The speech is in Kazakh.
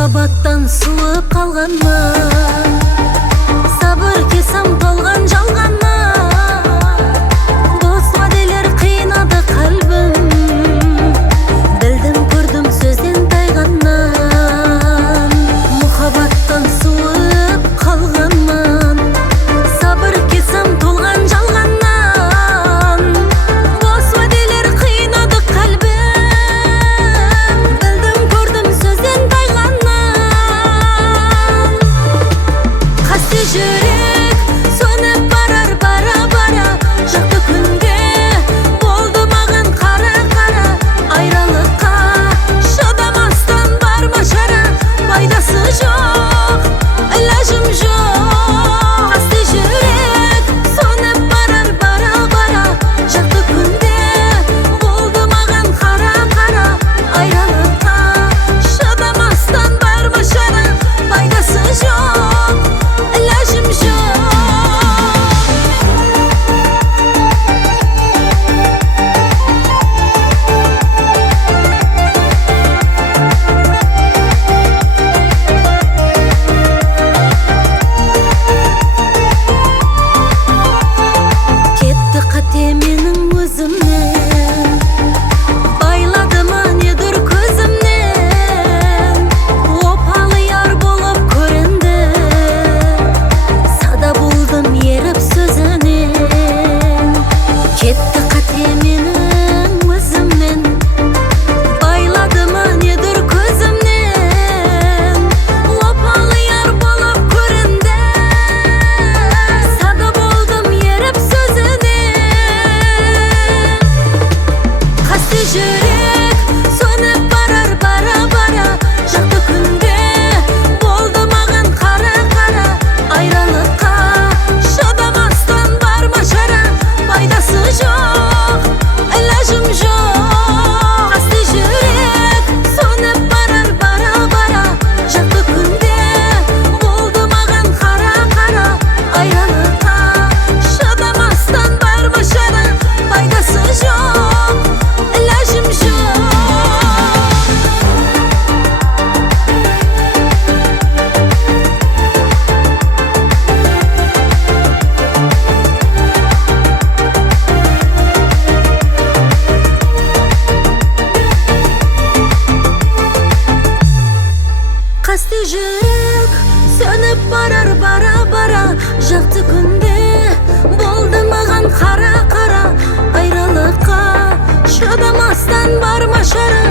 Махаббаттан суып калганмын, сабыр кесам толган жалганнан. Дос ваделер кыйнады калбим, билдим көрдүм сөзден тайганнан. Махаббаттан суып калганмын, сабыр кесам толган жалганнан. Дос ваделер кыйнады калбим, билдим көрдүм сөзден тайганнан. Касты жүрек сөнүп барар бара-бара, жакты күнгө болду маган кара-кара. Айрылыкка шыдамастан барма чара, пайдасы жок, илажым жок. Касты жүрек сөнүп барар бара-бара, жакты күнгө болду маган кара-кара. Айрылыкка шыдамастан барма чара, пайдасы жок, илажым жок. Кетті қате менің өзімнен, байлады ма недір көзімнен. Опалы яр болып көрінді, сада болдым еріп сөзінен. Кетті қате менің өзімнен, байлады ма недір көзімнен. Опалы яр болып көрінді, сада болдым еріп сөзінен. Касты жүрек сөнүп барар бара-бара, жакты күнгө болду маган кара-кара. Айрылыкка шыдамастан барма чара, пайдасы жок, илажым жок. Касты жүрек сөнүп барар бара-бара, жакты күнгө болду маган кара-кара. Айрылыкка шыдамастан барма чара, пайдасы жок, илажым жок. Касты жүрек сөнүп барар бара-бара, жакты күндө болду маган кара-кара. Айрылыкка шыдамастан барма чара,